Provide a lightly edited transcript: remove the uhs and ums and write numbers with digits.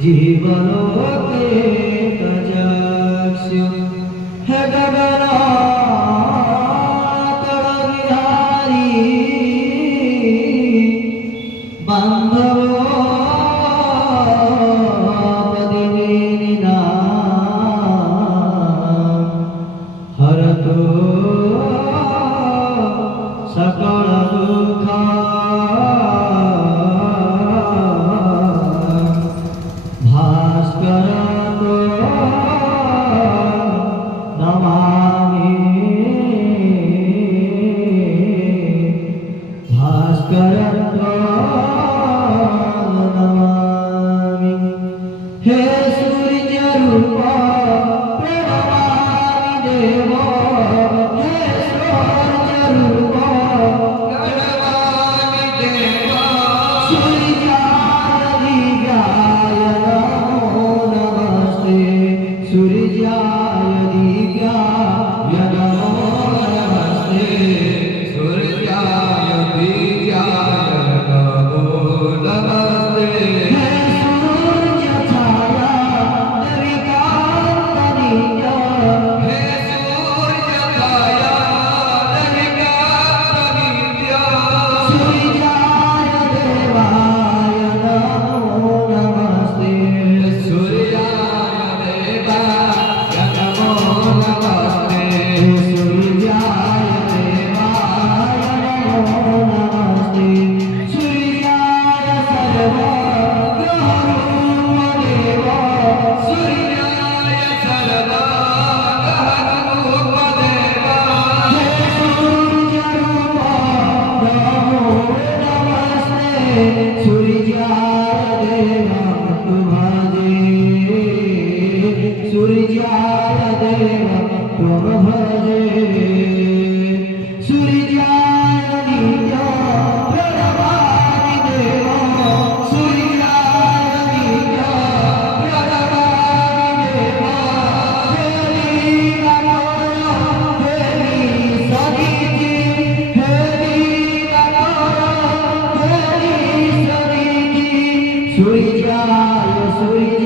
जीवनोते तजाक्ष्य है गगना तड़विहारी बांधवो पदिनीना हरतो सकल दुःखा भास्करतो नमामि भास्करतो नमामि हे सूर्य रूप प्रणमामि देव हे सूर्य रूप प्रणमामि देव सूर्याय दिव्याय नमो नमस्ते सूर्याय दिव्याय नमो नमस्ते हे सूर्य छाया रविकांतनीय हे सूर्य छाया रविकांतनीय सूर्याय देवाय नमो नमस्ते सूर्याय देवाय नमो नमस्ते सूर्याय देवाय नमो नमस्ते सूर्याय सर्वग्रहरूप देव सूर्याय सर्वग्रहरूप देव हे सूर्य रूप नमो नमस्ते सूर्याय देव तुम्हारे सूर्याय देव त्वं भजे सूर्याय नित्य प्रणमामि देव सूर्याय नित्य प्रणमामि देव हे लीलामय हे लीसनीति हे लीलामय हे लीसनीति सूर्याय सूर्य